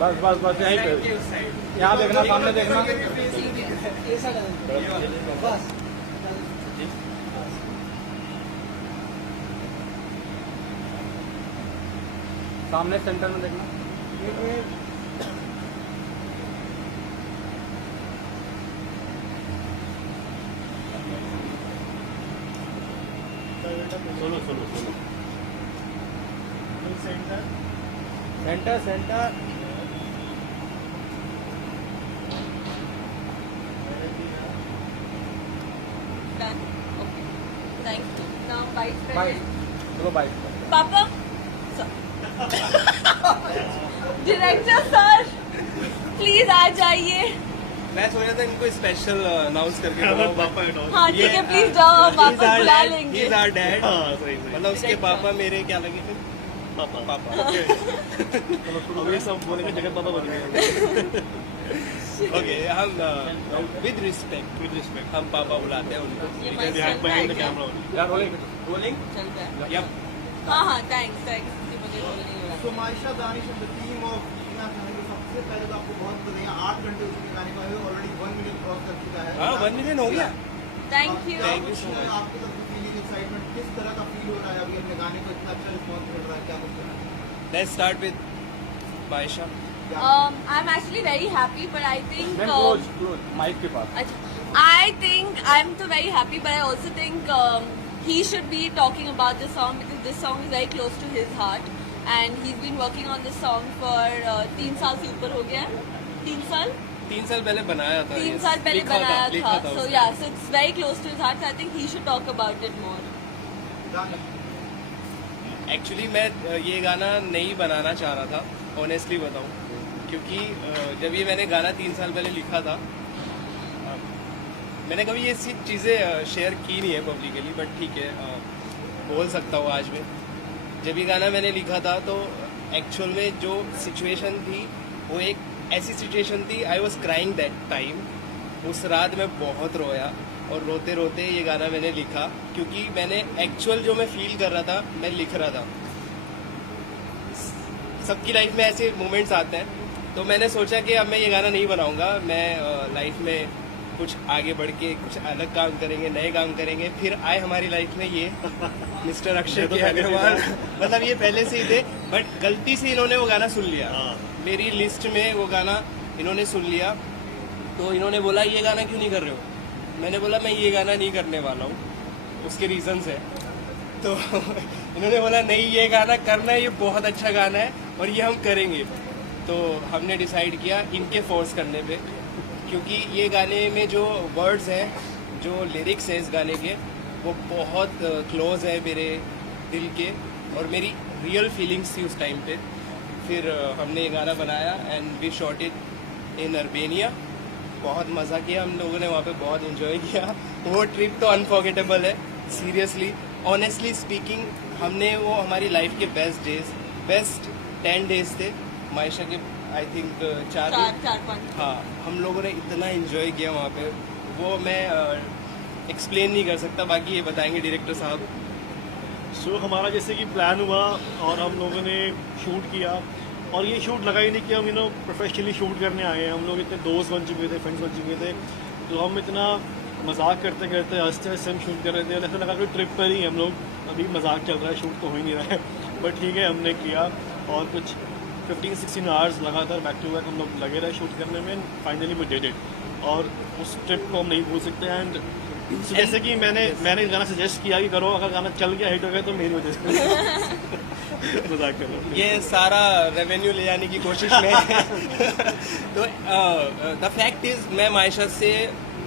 बस बस बस यहीं पे, यहाँ देखना, सामने देखना। बस सामने सेंटर में देखना। Solo solo solo centre centre centre. Done. Okay. Thank you. Now bite bite, present. चलो bite. Papa. Director sir, please आ जाइए। मैं सोचा था इनको स्पेशल अनाउंस करके बुलाऊं। पापा है हाँ ठीक है, प्लीज जाओ, आप वापस बुला He's लेंगे। our dad। हाँ सही सही मतलब उसके Director। पापा मेरे क्या लगे थे? पापा पापा। अब ये सब बोलेंगे जगत पापा बन गए ओके, हम विद रिस्पेक्ट हम पापा बुलाते हैं उनको। ये Because my son behind the है। camera only. यार रोलिंग। रोलिंग। चलता है। यप। हाँ हाँ, थैंक्स मुझे रोल नहीं हो रहा। So Maisha Danish is the team of Tina Khanna। सबसे पहले तो आपको बहुत बधाई, 8 घंटे उसके गाने का ऑलरेडी 1 मिलियन क्रॉस कर चुका है। हाँ 1 मिलियन हो गया। Thank you. Thank you so much। आपकी तरफ से फीलिंग, एक्साइटमेंट किस तरह का फील हो रहा है अभी अपने गाने को इतना अच्छा रिस्पॉन्स मिल रहा है, क्या कुछ कर रहा है? Let's start with Maisha। I'm actually very happy, but I think ma'am close close mic के पास। I think I'm so very happy, but I also think he should be talking about this song because this song is very close to his heart, and he's been working on this song for 3 साल से ऊपर हो गया है। 3 साल 3 साल पहले बनाया था। 3 साल पहले लिखा बनाया लिखा था। So उसने। yeah, so it's very close to his heart. So I think he should talk about it more. Actually मैं ये गाना नहीं बनाना चाह रहा था, ऑनेस्टली बताऊं, क्योंकि जब ये मैंने गाना 3 साल पहले लिखा था, मैंने कभी ये चीज़ें शेयर की नहीं है पब्लिकली, बट ठीक है, बोल सकता हूँ आज में। जब ये गाना मैंने लिखा था तो एक्चुअल में जो सिचुएशन थी वो एक ऐसी सिचुएशन थी, I was crying that time. उस रात मैं बहुत रोया और रोते रोते ये गाना मैंने लिखा, क्योंकि मैंने एक्चुअल जो मैं फील कर रहा था मैं लिख रहा था। सबकी लाइफ में ऐसे मोमेंट्स आते हैं, तो मैंने सोचा कि अब मैं ये गाना नहीं बनाऊंगा, मैं लाइफ में कुछ आगे बढ़ के कुछ अलग काम करेंगे, नए काम करेंगे। फिर आए हमारी लाइफ में ये मिस्टर अक्षय के अग्रवाल। मतलब ये पहले से ही थे, बट गलती से इन्होंने वो गाना सुन लिया। मेरी लिस्ट में वो गाना इन्होंने सुन लिया, तो इन्होंने बोला ये गाना क्यों नहीं कर रहे हो। मैंने बोला मैं ये गाना नहीं करने वाला हूँ, उसके रीजंस है। तो इन्होंने बोला नहीं ये गाना करना है, ये बहुत अच्छा गाना है और ये हम करेंगे। तो हमने डिसाइड किया इनके फोर्स करने पे, क्योंकि ये गाने में जो वर्ड्स हैं, जो लिरिक्स हैं इस गाने के, वो बहुत क्लोज है मेरे दिल के और मेरी रियल फीलिंग्स थी उस टाइम पे। फिर हमने ये गाना बनाया and we shot it in Armenia. बहुत मज़ा किया हम लोगों ने वहाँ पे, बहुत इन्जॉय किया। वो ट्रिप तो अनफॉरगेटेबल है, सीरियसली ऑनेस्टली स्पीकिंग। हमने वो हमारी लाइफ के बेस्ट 10 डेज थे मायशा के, आई थिंक 4 दिन। 4-5। हाँ, हम लोगों ने इतना इन्जॉय किया वहाँ पे, वो मैं एक्सप्लेन नहीं कर सकता, बाकी ये बताएंगे डायरेक्टर साहब। सो हमारा जैसे कि प्लान हुआ और हम लोगों ने शूट किया, और ये शूट लगा ही नहीं कि हम प्रोफेशनली शूट करने आए हैं। हम लोग इतने दोस्त बन चुके थे, फ्रेंड्स बन चुके थे, तो हम इतना मजाक करते करते हंसते हंसते हम शूट कर रहे थे और ऐसा लगा कि ट्रिप पर ही हम लोग, अभी मजाक चल रहा है, शूट तो हो ही नहीं रहा है। बट ठीक है, हमने किया और कुछ 15-16 आवर्स लगातार बैक टू बैक हम लोग लगे रहे शूट करने में। फाइनली वी डिड इट, और उस ट्रिप को हम नहीं भूल सकते। एंड जैसे कि मैंने गाना सजेस्ट किया कि करो, अगर गाना चल गया, हिट हो गया, तो मेरी वजह से मजाक कर रहा हूँ। ये सारा रेवेन्यू ले जाने की कोशिश में है। तो द फैक्ट इज मैं मायशा से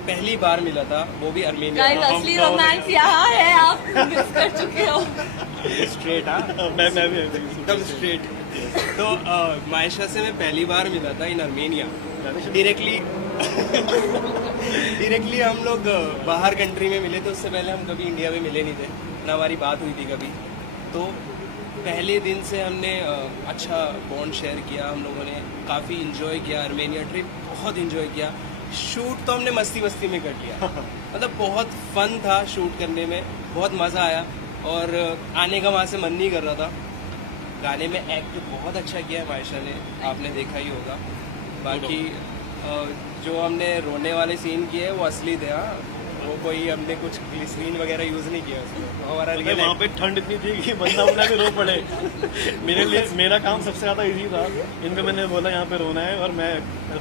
पहली बार मिला था, वो भी अर्मेनिया। गाइस, असली रोमांस यहाँ है, आप मिस कर चुके हो। स्ट्रेट, हाँ मैं भी एकदम स्ट्रेट। तो मायशा से मैं पहली बार मिला था इन अर्मेनिया। डायरेक्टली हम लोग बाहर कंट्री में मिले थे, उससे पहले हम कभी इंडिया में मिले नहीं थे, ना हमारी बात हुई थी कभी। तो पहले दिन से हमने अच्छा बॉन्ड शेयर किया, हम लोगों ने काफ़ी इन्जॉय किया। अर्मेनिया ट्रिप बहुत इन्जॉय किया। शूट तो हमने मस्ती मस्ती में कर लिया। मतलब बहुत फन था शूट करने में, बहुत मज़ा आया और आने का वहाँ से मन नहीं कर रहा था। गाने में एक्ट बहुत अच्छा किया है मायशा ने, आपने देखा ही होगा। बाकी जो हमने रोने वाले सीन किए हैं वो असली थे, हाँ, वो कोई हमने कुछ ग्लिसरीन वगैरह यूज़ नहीं किया उसमें, वो हमारा अरे रियल वहाँ पे ठंड इतनी थी कि बंदा बंदा भी रो पड़े। मेरे लिए मेरा काम सबसे ज़्यादा इजी था। इनको मैंने बोला यहाँ पे रोना है और मैं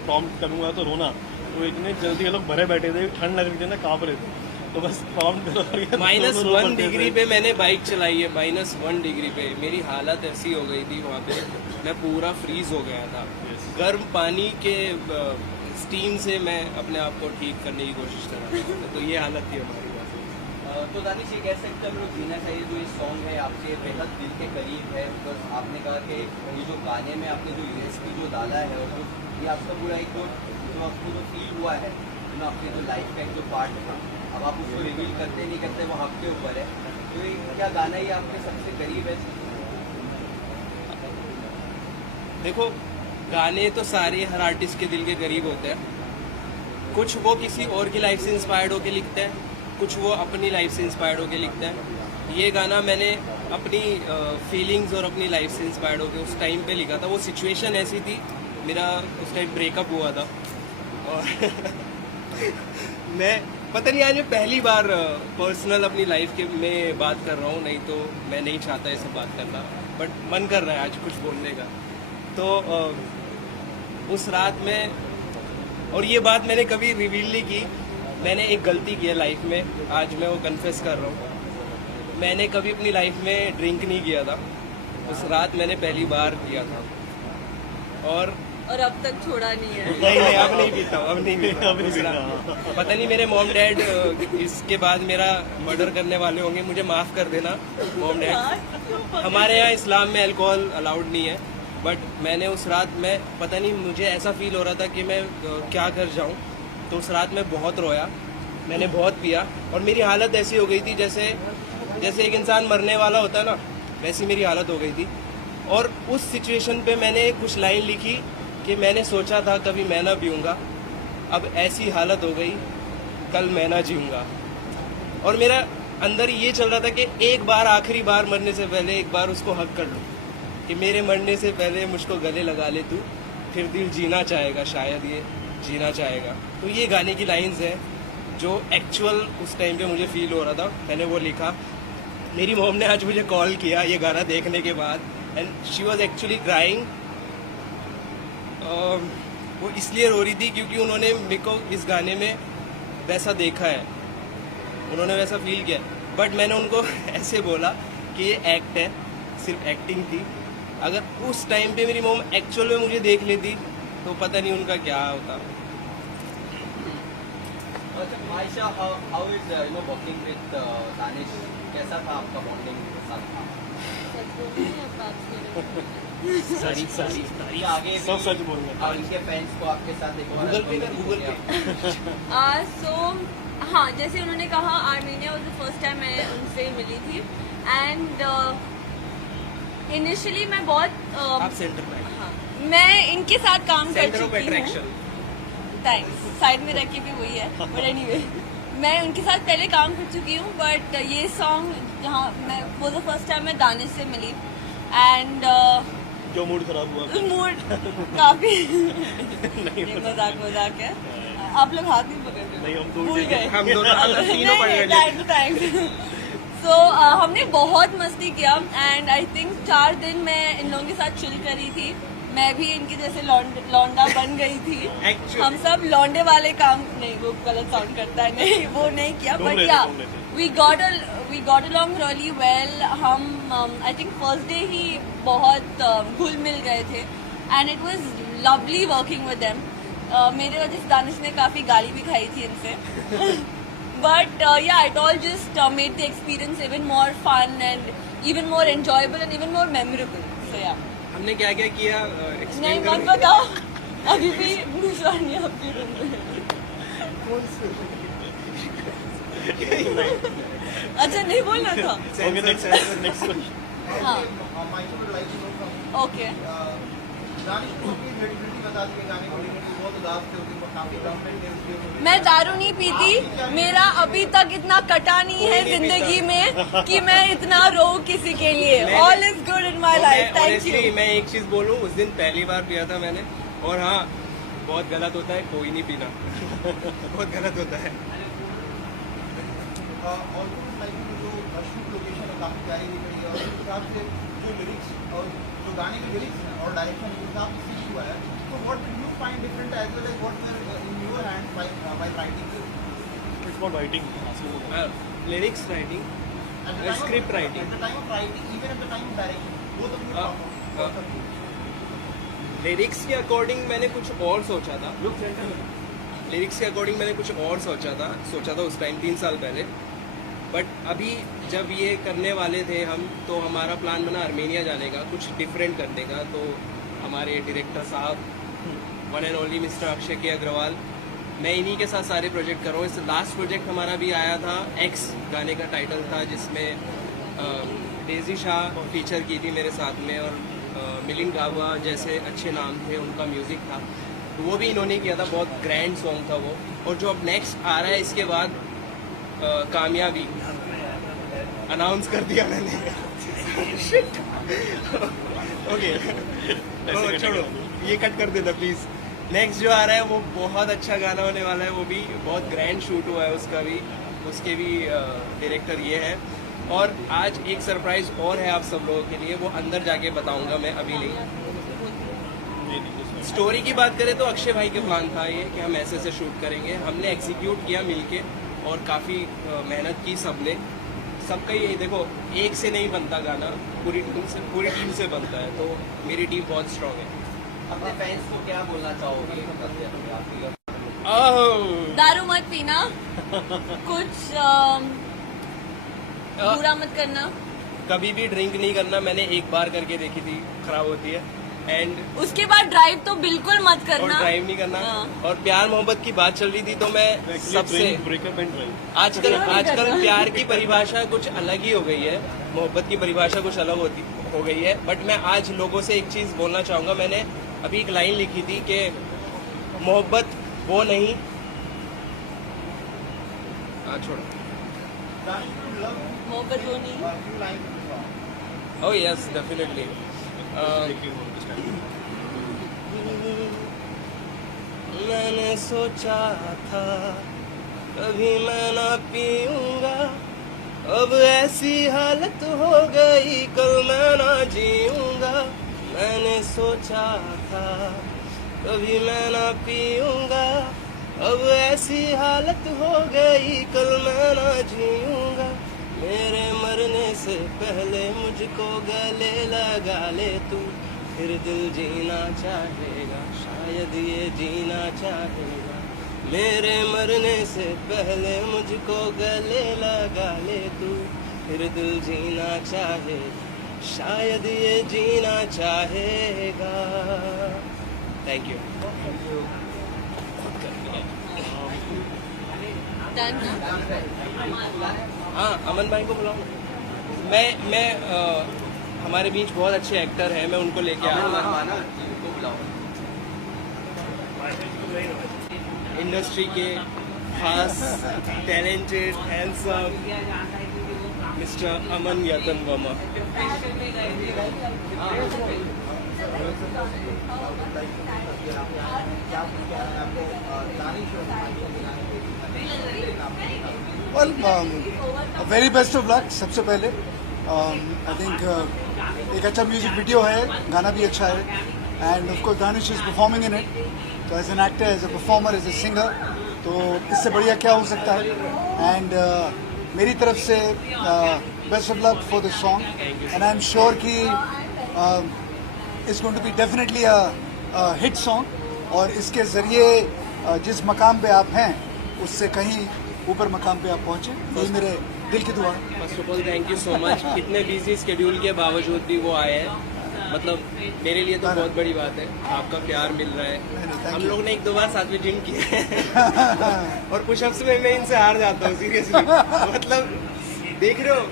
प्रॉम्प्ट करूँगा तो रोना, तो इतने जल्दी ये लोग भरे बैठे थे, ठंड लग रही थी ना, काँप रहे थे, तो बस प्रॉम्प्ट करो। -1 डिग्री पे मैंने बाइक चलाई है, -1 डिग्री पे मेरी हालत ऐसी हो गई थी वहाँ पे, मैं पूरा फ्रीज हो गया था। गर्म पानी के स्टीम से मैं अपने आप को ठीक करने की कोशिश कर रहा था, तो ये हालत थी हमारी। तो दानिश ये कह सकते हैं हम लोग जीना चाहिए, जो ये सॉन्ग है आपके बेहद दिल के करीब है, बिकॉज आपने कहा कि ये जो गाने में आपने जो यूएसपी जो डाला है और जो ये आपका पूरा एक जो आपको जो फील हुआ है, जो आपके जो लाइफ का एक जो पार्ट था, अब आप उसको रिवील करते नहीं करते वो आपके ऊपर है, तो ये क्या गाना ये आपके सबसे करीब है? देखो, गाने तो सारे हर आर्टिस्ट के दिल के करीब होते हैं, कुछ वो किसी और की लाइफ से इंस्पायर्ड होकर लिखते हैं, कुछ वो अपनी लाइफ से इंस्पायर्ड होकर लिखते हैं। ये गाना मैंने अपनी फीलिंग्स और अपनी लाइफ से इंस्पायर्ड होकर उस टाइम पे लिखा था। वो सिचुएशन ऐसी थी, मेरा उस टाइम ब्रेकअप हुआ था और मैं पता नहीं, आज मैं पहली बार पर्सनल अपनी लाइफ के में बात कर रहा हूँ, नहीं तो मैं नहीं चाहता ऐसे बात करना, बट मन कर रहा है आज कुछ बोलने का। तो उस रात में, और ये बात मैंने कभी रिवील नहीं की, मैंने एक गलती की है लाइफ में, आज मैं वो कन्फेस कर रहा हूँ। मैंने कभी अपनी लाइफ में ड्रिंक नहीं किया था, उस रात मैंने पहली बार किया था, और अब तक छोड़ा नहीं है। नहीं अब नहीं पीता हूँ, अब नहीं पीता हूँ। पता नहीं मेरे मॉम डैड इसके बाद मेरा मर्डर करने वाले होंगे, मुझे माफ़ कर देना मॉम डैड। हमारे यहाँ इस्लाम में अल्कोहल अलाउड नहीं है, बट मैंने उस रात में, पता नहीं मुझे ऐसा फील हो रहा था कि मैं क्या कर जाऊँ, तो उस रात में बहुत रोया, मैंने बहुत पिया, और मेरी हालत ऐसी हो गई थी जैसे एक इंसान मरने वाला होता है ना, वैसी मेरी हालत हो गई थी। और उस सिचुएशन पे मैंने कुछ लाइन लिखी कि मैंने सोचा था कभी मैं ना पीऊँगा, अब ऐसी हालत हो गई, कल मैं ना जीऊँगा। और मेरा अंदर ये चल रहा था कि एक बार, आखिरी बार मरने से पहले एक बार उसको हक कर लूँ, कि मेरे मरने से पहले मुझको गले लगा ले तू, फिर दिल जीना चाहेगा, शायद ये जीना चाहेगा। तो ये गाने की लाइंस हैं जो एक्चुअल उस टाइम पे मुझे फील हो रहा था, मैंने वो लिखा। मेरी मॉम ने आज मुझे कॉल किया ये गाना देखने के बाद, and she was actually crying. वो इसलिए रो रही थी क्योंकि उन्होंने मेरे को इस गाने में वैसा देखा है, उन्होंने वैसा फील किया, बट मैंने उनको ऐसे बोला कि ये एक्ट है, सिर्फ एक्टिंग थी। अगर उस टाइम पे मेरी मॉम एक्चुअल में मुझे देख लेती तो पता नहीं उनका क्या होता। Maisha, how is working with Danish? कैसा था आपका बॉन्डिंग के साथ? ये आगे सब सच बोल रहे हैं। और इनके फैंस को आपके साथ एक बार गूगल पे सो हाँ, जैसे उन्होंने कहा, Armenia was the first time मैं उनसे मिली थी, एंड इनिशियली मैं बहुत आप सेंटर में, हाँ, मैं इनके साथ काम कर सेंटर ऑफ चुकी हूँ। अट्रैक्शन। थैंक्स, साइड में रख के भी वही है, बट एनीवे मैं उनके साथ पहले काम कर चुकी हूँ, बट ये सॉन्ग जहाँ मैं वो द फर्स्ट टाइम मैं दानिश से मिली, एंड जो मूड खराब हुआ, मूड काफी मजाक है। आप लोग हाथ नहीं पकड़ रहे, नहीं हम दूर भूल गए। हम दोनों तीनों पढ़ थैंक्स। सो हमने बहुत मस्ती किया, एंड आई थिंक 4 दिन मैं इन लोगों के साथ चिल करी थी, मैं भी इनके जैसे लौंडा बन गई थी। Actually. हम सब लौंडे वाले काम नहीं, वो गलत साउंड करता है, नहीं वो नहीं किया, but yeah we got along really well. हम आई थिंक फर्स्ट डे ही बहुत घुल मिल गए थे, and it was lovely working with them. मेरे वजह से दानिश ने काफ़ी गाली भी खाई थी इनसे, but yeah it all just made the experience even more fun and even more enjoyable and even more memorable. So yeah हमने क्या क्या किया नहीं मत बताओ, अभी भी निशानी आपकी रूम में। अच्छा नहीं बोलना था। Next question. हाँ Maisha would like to know from okay. Danish को अपनी नेगेटिविटी बता दी गाने को लेकर कि बहुत उदास थे उस दिन, काफी कमेंट थे उसके ऊपर। मैं दारू नहीं पीती, मेरा अभी तक इतना कटा नहीं है जिंदगी में कि मैं इतना रो किसी के लिए। All is good in my life, thank you. मैं एक चीज बोलूं, उस दिन पहली बार पिया था मैंने, और हाँ बहुत गलत होता है कोई नहीं पीना बहुत गलत होता है। और जो शूट लोकेशन है काफी प्यारी दिख रही है, और उस हिसाब से जो लिरिक्स और जो गाने के लिरिक्स हैं और डायरेक्शन के हिसाब से सीख हुआ है, तो what did you find different as well as what were in your hand by writing? It's not writing, lyrics writing, script writing. At the time of writing, even at the time of direction, both of you talk about lyrics के according मैंने कुछ और सोचा था, lyrics के according मैंने कुछ और सोचा था उस टाइम 3 साल पहले। बट अभी जब ये करने वाले थे हम, तो हमारा प्लान बना आर्मेनिया जाने का, कुछ डिफरेंट करने का। तो हमारे डायरेक्टर साहब one and only mister Akshay के अग्रवाल, मैं इन्हीं के साथ सारे प्रोजेक्ट कर रहा हूँ। इस लास्ट प्रोजेक्ट हमारा भी आया था, एक्स गाने का टाइटल था, जिसमें डेजी शाह फीचर की थी मेरे साथ में, और मिलिंद गावा जैसे अच्छे नाम थे, उनका म्यूज़िक था, तो वो भी इन्होंने किया था। बहुत ग्रैंड सॉन्ग था वो। और जो अब नेक्स्ट आ रहा है इसके बाद, कामयाबी अनाउंस कर दिया मैंने ओके छोड़ो, ये कट कर देना प्लीज़। नेक्स्ट जो आ रहा है वो बहुत अच्छा गाना होने वाला है, वो भी बहुत ग्रैंड शूट हुआ है उसका भी, उसके भी डायरेक्टर ये है। और आज एक सरप्राइज और है आप सब लोगों के लिए, वो अंदर जाके बताऊंगा मैं, अभी नहीं। स्टोरी की बात करें तो अक्षय भाई के प्लान था ये कि हम ऐसे ऐसे शूट करेंगे, हमने एग्जीक्यूट किया मिलके, और काफ़ी मेहनत की सबने। सबका यही देखो, एक से नहीं बनता गाना, पूरी टीम से बनता है, तो मेरी टीम बहुत स्ट्रांग है। अपने फैंस को क्या बोलना चाहोगे? दारू मत पीना, कुछ बुरा मत करना, कभी भी ड्रिंक नहीं करना। मैंने एक बार करके देखी थी, खराब होती है। एंड उसके बाद ड्राइव तो बिल्कुल मत और करना, ड्राइव नहीं करना। हाँ। और प्यार मोहब्बत की बात चल रही थी, तो मैं सबसे ब्रेकअप एंड ड्राइव, आजकल प्यार की परिभाषा कुछ अलग ही हो गई है, मोहब्बत की परिभाषा कुछ अलग हो गई है। बट मैं आज लोगों से एक चीज़ बोलना चाहूँगा। मैंने अभी एक लाइन लिखी थी कि मोहब्बत वो नहीं, छोड़ो, मोहब्बत वो नहीं। Oh yes definitely. मैंने सोचा था कभी मैं ना पीऊंगा, अब ऐसी हालत हो गई कल मैं ना जीऊंगा। मैंने सोचा था कभी मैं ना पीऊंगा, अब ऐसी हालत हो गई कल मैं ना जीऊंगा। मेरे मरने से पहले मुझको गले लगा ले तू, फिर दिल जीना चाहेगा, शायद ये जीना चाहेगा। मेरे मरने से पहले मुझको गले लगा ले तू, फिर दिल जीना चाहेगा, शायद ये जीना चाहेगा। Thank you. Done ना? हाँ, अमन भाई को बुलाओ। मैं हमारे बीच बहुत अच्छे एक्टर हैं, मैं उनको लेके आया हूँ। इंडस्ट्री के खास talented handsome mister Aman Yatan Verma. Well, very best of luck सबसे पहले। I think एक अच्छा म्यूजिक वीडियो है, गाना भी अच्छा है, and of course Danish is performing in it. तो as an actor, as a performer, as a singer, तो इससे बढ़िया क्या हो सकता है। And मेरी तरफ से best of luck for the song, and I'm sure कि it's going to be definitely a hit song, और इसके ज़रिए जिस मकाम पे आप हैं उससे कहीं ऊपर मकाम पे आप पहुँचे, यही मेरे दिल की दुआ है। First of all thank you so much. इतने बिजी स्केड्यूल के बावजूद भी वो आए हैं, मतलब मेरे लिए तो बहुत बड़ी बात है। आपका प्यार मिल रहा है। हम लोग ने 1-2 बार साथ में जिम किया है और पुशअप्स में मैं इनसे हार जाता हूँ सीरियसली। मतलब देख रहे हो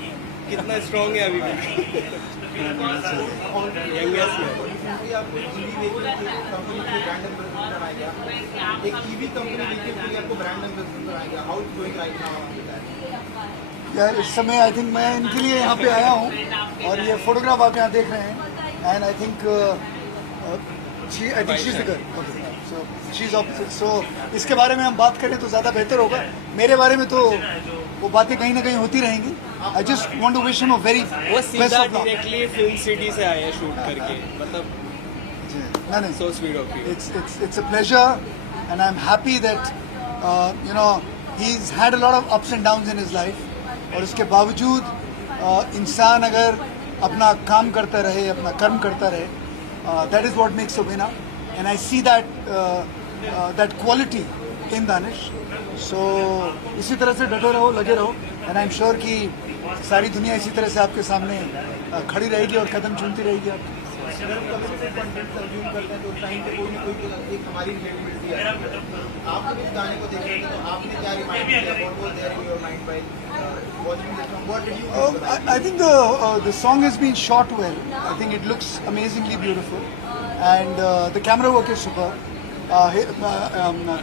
कितना स्ट्रॉन्ग है अभी भी। यंगेस्ट में अभी आपको ईवी व्हीकल कंपनी के ब्रांड एम्बेसडर बनाया गया, एक ईवी कंपनी व्हीकल के लिए आपको ब्रांड एम्बेसडर बनाया गया, how it's going right now? यार इस समय आई थिंक मैं इनके लिए यहाँ पे आया हूँ और ये फोटोग्राफ आप यहाँ देख रहे हैं and I think she is the girl, so इसके बारे में हम बात करें तो ज़्यादा बेहतर होगा। मेरे बारे में तो वो बातें कहीं ना कहीं होती रहेंगी। I just want to wish him a very वो सीधा डायरेक्टली फिल्म सिटी से आए हैं शूट करके, मतलब नहीं so sweet of you. it's a pleasure and I'm happy that you know he's had a lot of ups and downs in his life और उसके बावजूद इंसान अगर अपना काम करता रहे, अपना कर्म करता रहे, that is what makes a winner and I see that quality in Danish. So इसी तरह से डटे रहो, लगे रहो and I'm sure कि सारी दुनिया इसी तरह से आपके सामने खड़ी रहेगी और कदम चूमती रहेगी आपकी। अगर हम कम्युनिटी कंटेंट कंज्यूम करते हैं तो उस टाइम पे कोई ना कोई एक हमारी रिलेटेबिलिटी है। आपने इस गाने को देख रहे थे तो आपने क्या रिमाइंड किया, what was there in your mind while watching this song, what did you I think the song has been shot well. I think it looks amazingly beautiful and the camera work is super.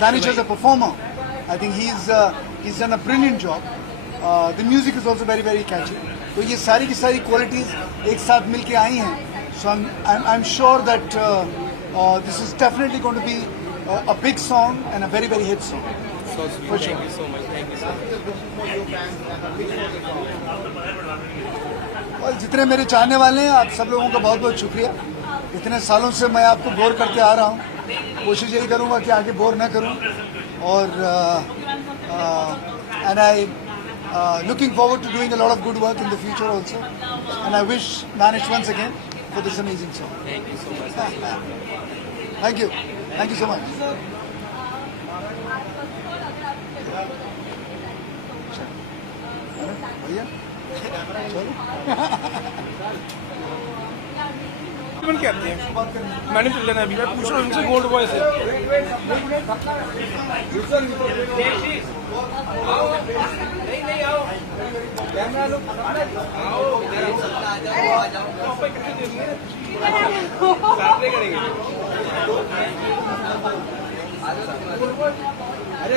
Danish as a performer, I think he's done a brilliant job. The music is also very very catchy. तो ये सारी की सारी qualities एक साथ मिल के आई हैं. So I'm sure that this is definitely going to be a big song and a very very hit song. So sweet. For sure. Thank you so much. Thank you so much. और जितने मेरे चाहने वाले हैं आप सब लोगों का बहुत बहुत शुक्रिया। इतने सालों से मैं आपको बोर करते आ रहा हूँ, कोशिश यही करूँगा कि आगे बोर ना करूँ और and I looking forward to doing a lot of good work in the future also and I wish Danish once again for this amazing song. Thank you so much. Thank you so much. भैया क्या आती है मैंने तो लेना अभी, मैं पूछ रहा हूँ उनसे गोल्ड बॉय से। अरे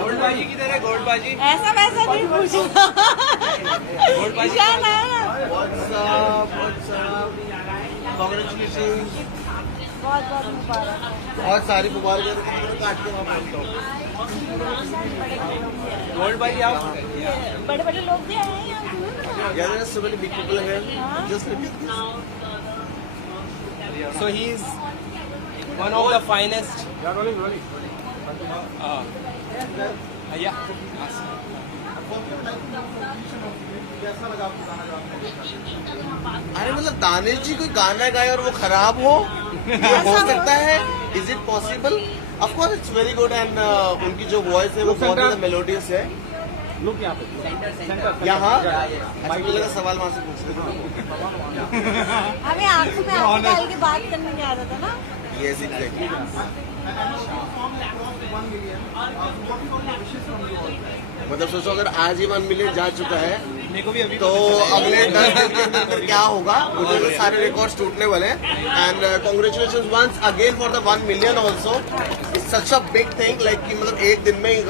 गोल्ड बाजी किधर है? गोल्ड बाजी ऐसा वैसा नहीं पूछना। गोल्ड बाजी ईशान आया ना। बहुत बहुत मुबारक। बहुत सारी मुबारक काट के वहाँ पहुँचता गोल्ड बाजी आप बड़े बड़े लोग भी आए हैं यहाँ। यार so many big people here. Just so he is one of the finest yeah. कैसा लगा आपको गाना जो आपने देखा? अरे मतलब दानिश जी कोई गाना गाए और वो खराब हो, ये हो सकता है? Is it possible? Of course it's very good and उनकी जो वॉइस है वो बहुत ज्यादा मेलोडियस है। लुक यहाँ पे सेंटर यहाँ अच्छा मुझे लगा सवाल वहाँ से पूछ रहे हमें आंखों में आंखें डाल के बात करने नहीं आ रहा था ना। थे। Yes exactly. मतलब सोचो अगर आज ही 1 मिलियन जा चुका है तो अगले 10 दिन के अंदर क्या होगा, मुझे तो सारे रिकॉर्ड्स टूटने वाले हैं। And congratulation once again for the 1 million also. It's such a big thing like कि मतलब एक दिन में ही,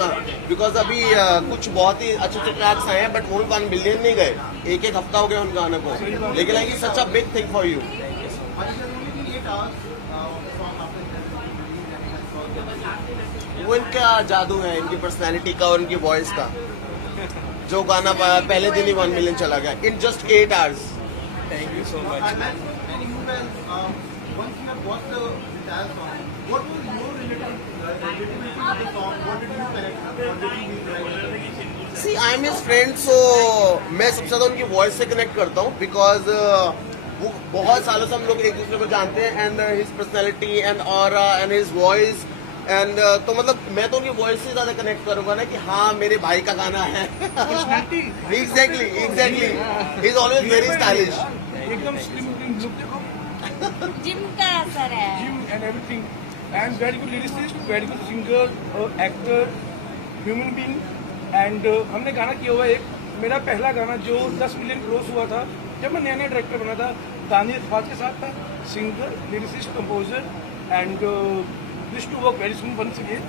बिकॉज अभी कुछ बहुत ही अच्छे अच्छे ट्रैक्स आए हैं बट वो 1 मिलियन नहीं गए, एक एक हफ्ता हो गया उन गानों को, लेकिन like such a big thing for you. वो इनका जादू है, इनकी पर्सनैलिटी का और इनकी वॉइस का। जो गाना पहले दिन ही 1 मिलियन चला गया in just 8 hours। Thank you so much. And you guys, once you have watched the entire song, what was your relativity with the song? What did you connect? What did you feel? See I am his friend, so मैं सबसे ज़्यादा उनकी voice से connect करता हूँ because वो बहुत सालों से हम लोग एक दूसरे को जानते हैं and his personality and aura and his voice and तो मतलब मैं तो उनकी वॉइस से ज़्यादा कनेक्ट करूँगा ना कि हाँ मेरे भाई का गाना है। Exactly he is always very stylish. एकदम स्लिम लुक देखो, जिम का असर है। Gym and everything and very good lyricist, very good singer, actor, human being. And हमने गाना किया हुआ एक, मेरा पहला गाना जो 10 मिलियन क्रॉस हुआ था जब मैं नया नया डायरेक्टर बना था, दानिश अरफात के साथ था, singer, lyricist, composer and wish to work very soon once again.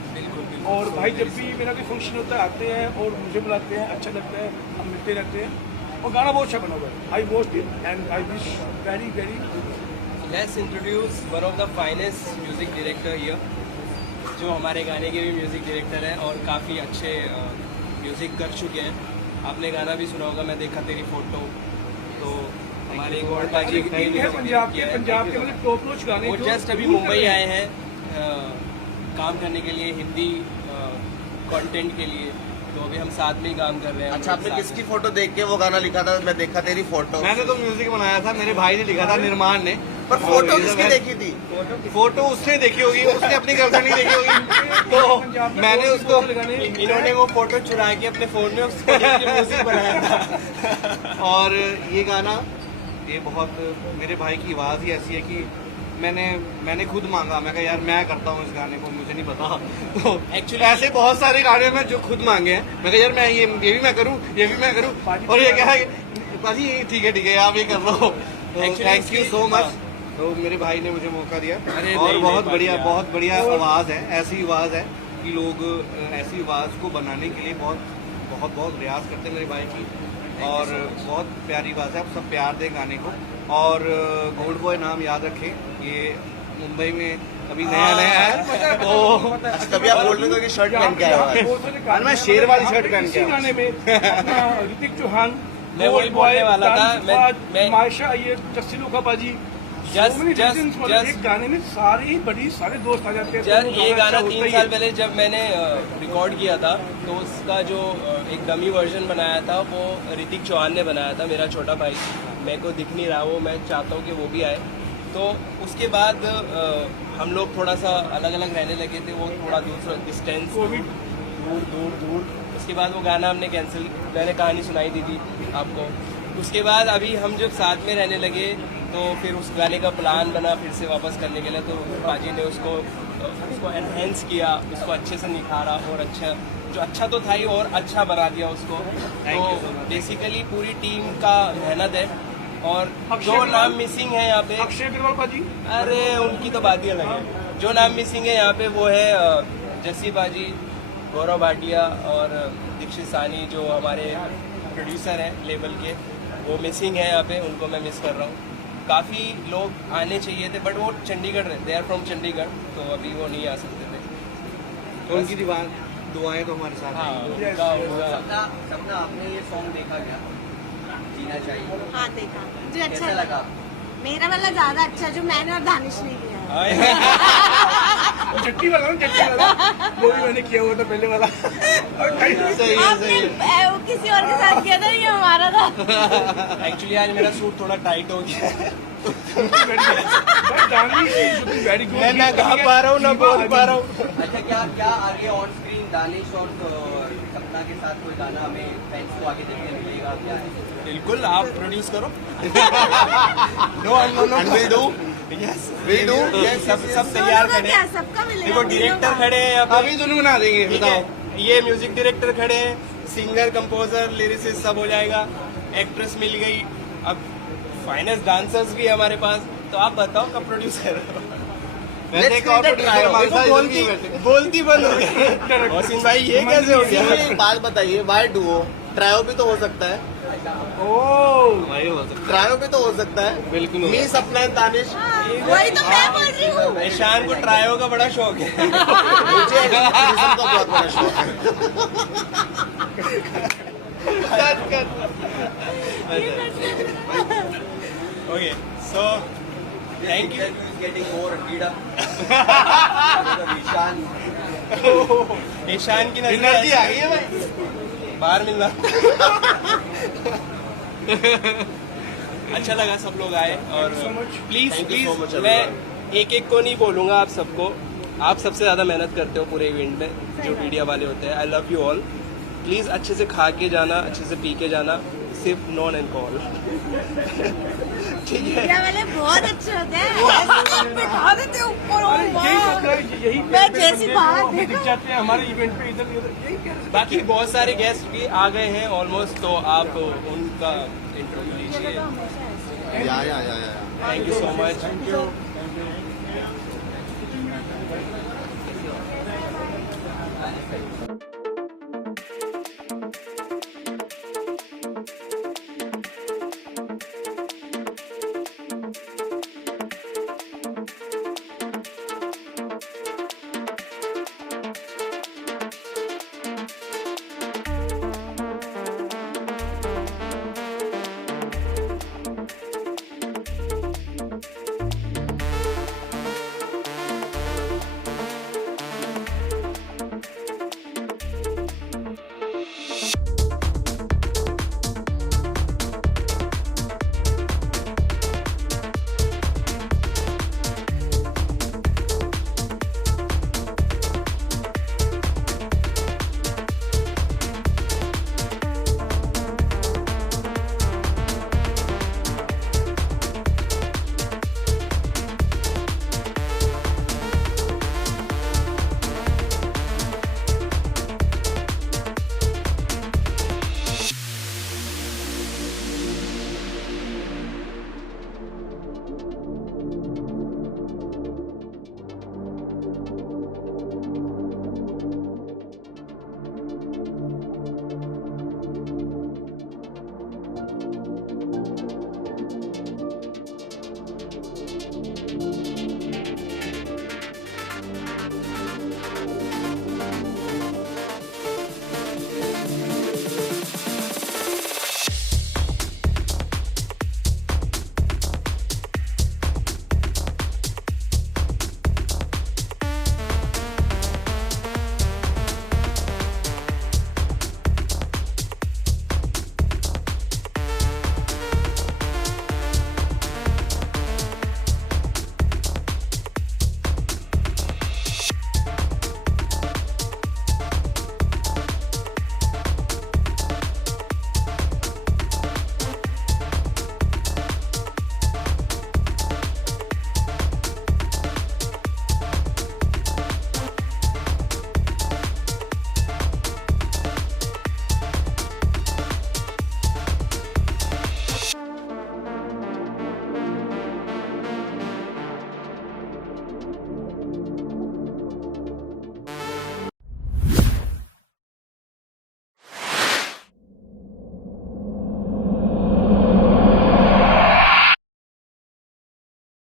और भाई जब भी मेरा कोई फंक्शन होता है आते हैं और मुझे बुलाते हैं, अच्छा लगता है, हम मिलते रहते हैं और गाना बहुत अच्छा बना हुआ है। I watched it and I wish very very good. Let's introduce one of the finest music director here, जो हमारे गाने के भी म्यूजिक डायरेक्टर हैं और काफ़ी अच्छे म्यूजिक कर चुके हैं। आपने गाना भी सुना होगा, मैं देखा तेरी फोटो। तो हमारे गौड़ पाजी पंजाब के मतलब टॉप नॉच गाने वो जस्ट अभी मुंबई आए हैं काम करने के लिए, हिंदी कंटेंट के लिए। तो अभी हम साथ में ही काम कर रहे हैं। अच्छा, आपने किसकी फोटो देख के वो गाना लिखा था? मैं देखा तेरी फोटो। मैंने तो म्यूजिक बनाया था, मेरे भाई ने लिखा था, निर्माण ने। पर फोटो किसकी देखी थी? फोटो उसने देखी होगी, उसने अपनी गर्लफ्रेंड नहीं देखी होगी, तो मैंने उसको, इन्होंने वो फोटो चुरा के अपने फोन में उसको म्यूजिक बनाया था। और ये गाना, ये बहुत, मेरे भाई की आवाज़ ही ऐसी है कि मैंने खुद मांगा, मैं कहा यार मैं करता हूँ इस गाने को, मुझे नहीं पता। तो एक्चुअली ऐसे बहुत सारे गाने में जो खुद मांगे हैं, मैं कहा यार मैं ये भी मैं करूँ, ये भी मैं करूँ, और ये क्या है बाजी ठीक है आप ये कर लो। Thank you so much. तो मेरे भाई ने मुझे मौका दिया और बहुत बढ़िया आवाज़ है। ऐसी आवाज़ है कि लोग ऐसी आवाज़ को बनाने के लिए बहुत प्रयास करते हैं मेरे भाई की, और बहुत प्यारी आवाज़ है। आप सब प्यार दें गाने को, और गोल्ड बॉय नाम याद रखें। ये मुंबई में अभी नया है, तो कभी आप बोल रहे हो कि शर्ट पहन के आया हुआ है? मैं शेर वाली शर्ट पहन के गाने में ऋतिक चौहान, मैं वही बोलने वाला था। मैं मायशा अय्यर, जस्सी लोकापाजी, एक गाने में सारे दोस्त आ जाते हैं। यार ये गाना 3 साल पहले जब मैंने रिकॉर्ड किया था, तो उसका जो एक डमी वर्जन बनाया था वो ऋतिक चौहान ने बनाया था, मेरा छोटा भाई। मेरे को दिख नहीं रहा वो, मैं चाहता हूँ कि वो भी आए। तो उसके बाद हम लोग थोड़ा सा अलग अलग रहने लगे थे, वो थोड़ा दूसरा डिस्टेंस, दूर। उसके बाद वो गाना हमने कैंसिल, मैंने कहानी सुनाई दी थी आपको। उसके बाद अभी हम जब साथ में रहने लगे, तो फिर उस गाने का प्लान बना फिर से वापस करने के लिए। तो पाजी ने उसको एनहेंस किया, उसको अच्छे से निखारा, और जो अच्छा तो था ही और अच्छा बना दिया उसको। तो बेसिकली पूरी टीम का मेहनत है। और जो नाम मिसिंग है यहाँ पे, अक्षय अग्रवाल पाजी, अरे उनकी तो बात ही अलग है। जो नाम मिसिंग है यहाँ पे वो है जस्सी बाजी, गौरव भाटिया और दीक्षित सानी, जो हमारे प्रोड्यूसर हैं लेवल के, वो मिसिंग है यहाँ पे। उनको मैं मिस कर रहा हूँ। काफ़ी लोग आने चाहिए थे, बट वो चंडीगढ़ रहते, दे आर फ्रॉम चंडीगढ़, तो अभी वो नहीं आ सकते थे। तो उनकी दुआएं तो हमारे साथ हैं। सपना आपने ये सॉन्ग देखा क्या, जीना चाहिए? हाँ देखा, मुझे अच्छा कैसा लगा? मेरा वाला ज्यादा अच्छा, जो मैंने और दानिश ने किया। चट्टी वाला वो भी मैंने किया हुआ था पहले वाला। आपने किसी और के साथ किया था, ये हमारा था। एक्चुअली आज मेरा सूट थोड़ा टाइट हो गया है। मैं ना गा पा रहा हूँ ना बोल पा रहा हूँ। अच्छा, क्या आगे ऑन स्क्रीन दानिश और सपना के साथ कोई गाना हमें फैंस को आगे देखने मिलेगा क्या है? बिल्कुल, आप प्रोड्यूस करो। सब तैयार खड़े हैं। सबका मिलेगा। देखो डायरेक्टर खड़े हैं यहाँ पे, अभी दोनों बना देंगे, ठीक है? ये म्यूजिक डायरेक्टर खड़े हैं, सिंगर, कंपोजर, लिरिसिस्ट सब हो जाएगा। एक्ट्रेस मिल गई, अब फाइनेस्ट डांसर्स भी है हमारे पास। तो आप बताओ कब प्रोड्यूसर? बोलती बंद हो गई। मोहसिन भाई ये कैसे हो गया? एक बात बताइए, वाई डुओ? ट्रायो भी तो हो सकता है, ट्रायो भी तो हो सकता है। बिल्कुल मी सपना दानिश। वही तो मैं बोल रही हूँ। ईशान को ट्रायो का बड़ा शौक है। मुझे का बहुत बड़ा शौक है। Okay, so thank you. Getting more heat up. Ishaan, Ishaan की एनर्जी आ गई है भाई, बाहर मिलना। अच्छा लगा सब लोग आए, और प्लीज मैं एक को नहीं बोलूँगा, आप सबको। आप सबसे ज़्यादा मेहनत करते हो पूरे इवेंट में, जो मीडिया वाले होते हैं। I love you all. Please अच्छे से खा के जाना, अच्छे से पी के जाना, सिर्फ नॉन अल्कोहल। ठीक है? मीडिया वाले बहुत अच्छे होते हैं, ऐसे बिठा देते हैं ऊपर। यही मैं जैसी बात दिख जाते हैं हमारे इवेंट पे, इधर उधर, यही क्या। बाकी बहुत सारे गेस्ट भी आ गए हैं ऑलमोस्ट, तो आप उनका इंटरव्यू लीजिए। या thank you so much. Thank you.